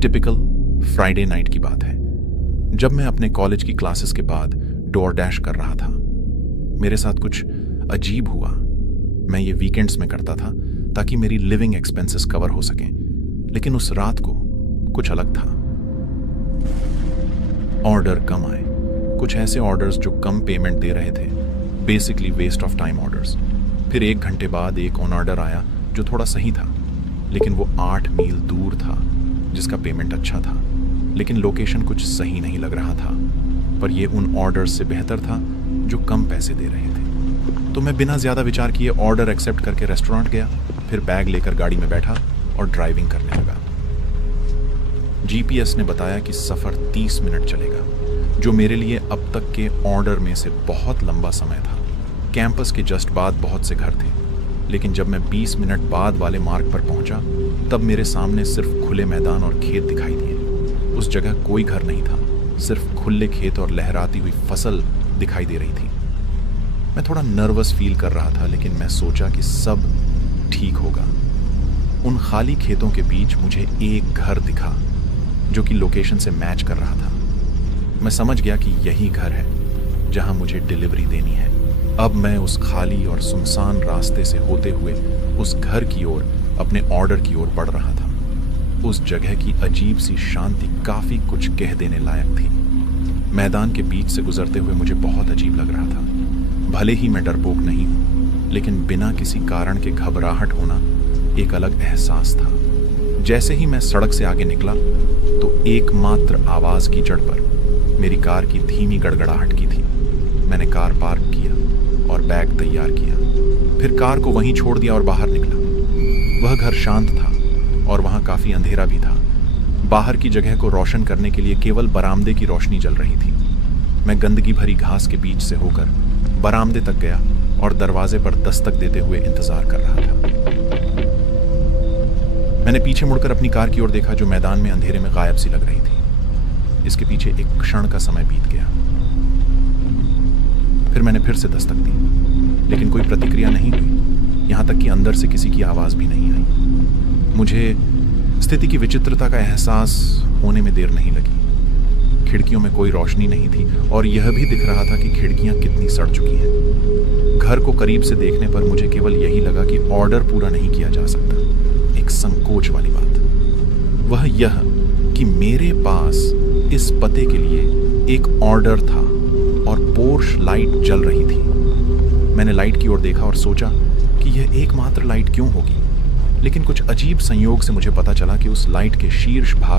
Typical Friday night की बात है, जब मैं अपने कॉलेज की क्लासेस के बाद डोर डैश कर रहा था। मेरे साथ कुछ अजीब हुआ। मैं ये वीकेंड्स में करता था ताकि मेरी लिविंग एक्सपेंसेस कवर हो सकें, लेकिन उस रात को कुछ अलग था। ऑर्डर कम आए, कुछ ऐसे ऑर्डर्स जो कम पेमेंट दे रहे थे, basically waste of time orders. फिर 1 घंटे बाद एक ऑन ऑर्डर आया जो थोड़ा सही था, लेकिन वो 8 मील दूर था, जिसका पेमेंट अच्छा था, लेकिन लोकेशन कुछ सही नहीं लग रहा था। पर ये उन ऑर्डर्स से बेहतर था जो कम पैसे दे रहे थे। तो मैं बिना ज़्यादा विचार किए ऑर्डर एक्सेप्ट करके रेस्टोरेंट गया, फिर बैग लेकर गाड़ी में बैठा और ड्राइविंग करने लगा। जीपीएस ने बताया कि सफ़र 30 मिनट चलेगा, जो मेरे लिए अब तक के ऑर्डर में से बहुत लंबा समय था। कैंपस के जस्ट बाद बहुत से घर थे, लेकिन जब मैं 20 मिनट बाद वाले मार्ग पर पहुंचा, तब मेरे सामने सिर्फ खुले मैदान और खेत दिखाई दिए। उस जगह कोई घर नहीं था, सिर्फ खुले खेत और लहराती हुई फसल दिखाई दे रही थी। मैं थोड़ा नर्वस फील कर रहा था, लेकिन मैं सोचा कि सब ठीक होगा। उन खाली खेतों के बीच मुझे एक घर दिखा जो कि लोकेशन से मैच कर रहा था। मैं समझ गया कि यही घर है जहां मुझे डिलीवरी देनी है। अब मैं उस खाली और सुनसान रास्ते से होते हुए उस घर की ओर, अपने ऑर्डर की ओर बढ़ रहा था। उस जगह की अजीब सी शांति काफी कुछ कह देने लायक थी। मैदान के बीच से गुजरते हुए मुझे बहुत अजीब लग रहा था। भले ही मैं डरपोक नहीं हूं, लेकिन बिना किसी कारण के घबराहट होना एक अलग एहसास था। जैसे ही मैं सड़क से आगे निकला तो एकमात्र आवाज की जड़ पर मेरी कार की धीमी गड़गड़ाहट की थी। मैंने कार पार्क किया और बैग तैयार किया, फिर कार को वहीं छोड़ दिया और बाहर निकला। वह घर शांत था और वहां काफी अंधेरा भी था। बाहर की जगह को रोशन करने के लिए केवल बरामदे की रोशनी जल रही थी। मैं गंदगी भरी घास के बीच से होकर बरामदे तक गया और दरवाजे पर दस्तक देते हुए इंतजार कर रहा था। मैंने पीछे मुड़कर अपनी कार की ओर देखा, जो मैदान में अंधेरे में गायब सी लग रही थी। इसके पीछे एक क्षण का समय बीत गया। फिर मैंने फिर से दस्तक दी, लेकिन कोई प्रतिक्रिया नहीं हुई, यहां तक कि अंदर से किसी की आवाज भी नहीं आई। मुझे स्थिति की विचित्रता का एहसास होने में देर नहीं लगी। खिड़कियों में कोई रोशनी नहीं थी और यह भी दिख रहा था कि खिड़कियां कितनी सड़ चुकी हैं। घर को करीब से देखने पर मुझे केवल यही लगा कि ऑर्डर पूरा नहीं किया जा सकता। एक संकोच वाली बात, वह यह कि मेरे पास इस पते के लिए एक ऑर्डर था और पोर्श लाइट जल रही थी। मैंने लाइट की ओर देखा और सोचा कि यह एकमात्र लाइट क्यों होगी, लेकिन कुछ अजीब संयोग से मुझे पता चला कि उस लाइट के शीर्ष भाग